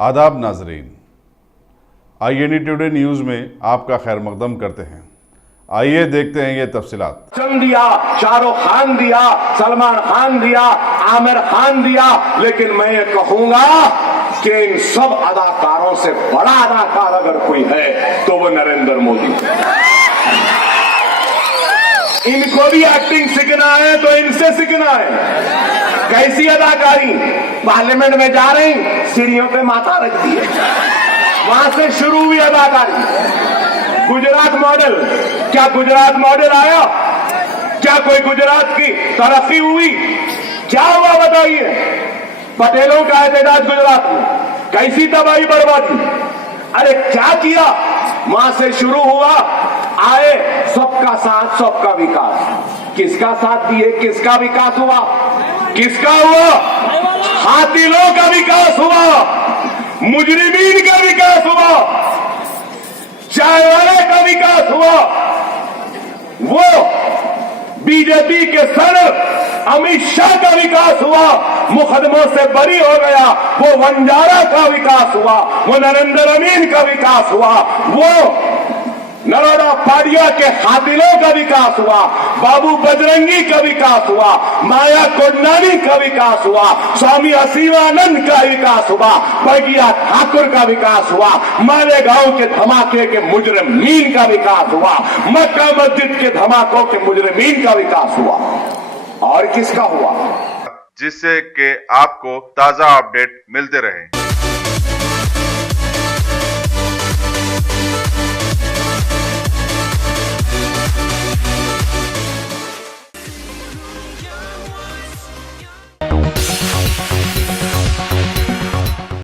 आदाब नाजरीन, INE today news में आपका खैर मकदम करते हैं। आइए देखते हैं ये तफसीलात। चंद दिया, शाहरुख खान दिया, सलमान खान दिया, आमिर खान दिया, लेकिन मैं ये कहूंगा कि इन सब अदाकारों से बड़ा अदाकार अगर कोई है तो वो नरेंद्र मोदी। इनको भी एक्टिंग सीखना है तो इनसे सीखना है। कैसी अदाकारी, पार्लियामेंट में जा रही, सीढ़ियों पे माथा रख दी है, वहां से शुरू हुई अदाकारी। गुजरात मॉडल, क्या गुजरात मॉडल आया? क्या कोई गुजरात की तरक्की हुई? क्या हुआ बताइए? पटेलों का एहतजाज गुजरात में, कैसी तबाही बर्बादी, अरे क्या किया? वहां से शुरू हुआ, आए सबका साथ सबका विकास। किसका साथ दिए, किसका विकास हुआ? किसका हुआ? हाथिलों का विकास हुआ, मुजरिमीन का विकास हुआ, चाय वाले का विकास हुआ। वो बीजेपी के सर अमित शाह का विकास हुआ, मुकदमों से बरी हो गया। वो वंजारा का विकास हुआ, वो नरेंद्र अमीन का विकास हुआ, वो नरोड़ा पाडिया के हाथिलों का विकास हुआ, बाबू बजरंगी का विकास हुआ, माया कोडनानी का विकास हुआ, स्वामी असीमानंद का विकास हुआ, बगिया ठाकुर का विकास हुआ, मालेगांव के धमाके के मुजरिमीन का विकास हुआ, मक्का मस्जिद के धमाकों के मुजरिमीन का विकास हुआ। और किसका हुआ? जिससे कि आपको ताजा अपडेट मिलते रहे।